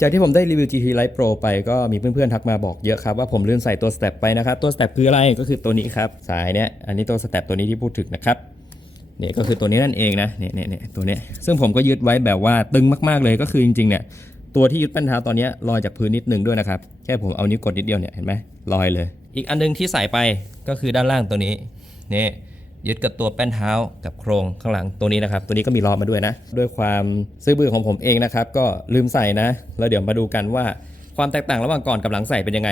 จากที่ผมได้รีวิว GT Light Pro ไปก็มีเพื่อนๆทักมาบอกเยอะครับว่าผมลืมใส่ตัวสเต็ปไปนะครับ ตัวสเต็ปคืออะไรก็คือตัวนี้ครับ สายเนี้ยอันนี้ตัวสเต็ปตัวนี้ที่พูดถึงนะครับเนี่ยก็คือตัวนี้นั่นเองนะเนี่ยเนี่ยเนี่ยตัวเนี้ยซึ่งผมก็ยึดไว้แบบว่าตึงมากๆเลยก็คือจริงๆเนี่ยตัวที่ยึดแป้นเท้าตอนนี้ลอยจากพื้นนิดนึงด้วยนะครับแค่ผมเอานิ้วกดนิดเดียวเนี่ยเห็นไหมลอยเลย อีกอันนึงที่ใส่ไปก็คือด้านล่างตัวนี้เนี่ย ยึดกับตัวแป้นเท้ากับโครงข้างหลังตัวนี้นะครับ ตัวนี้ก็มีล้อมาด้วยนะ ด้วยความซื้อบื้อของผมเองนะครับ ก็ลืมใส่นะ แล้วเดี๋ยวมาดูกันว่าความแตกต่างระหว่างก่อนกับหลังใส่เป็นยังไง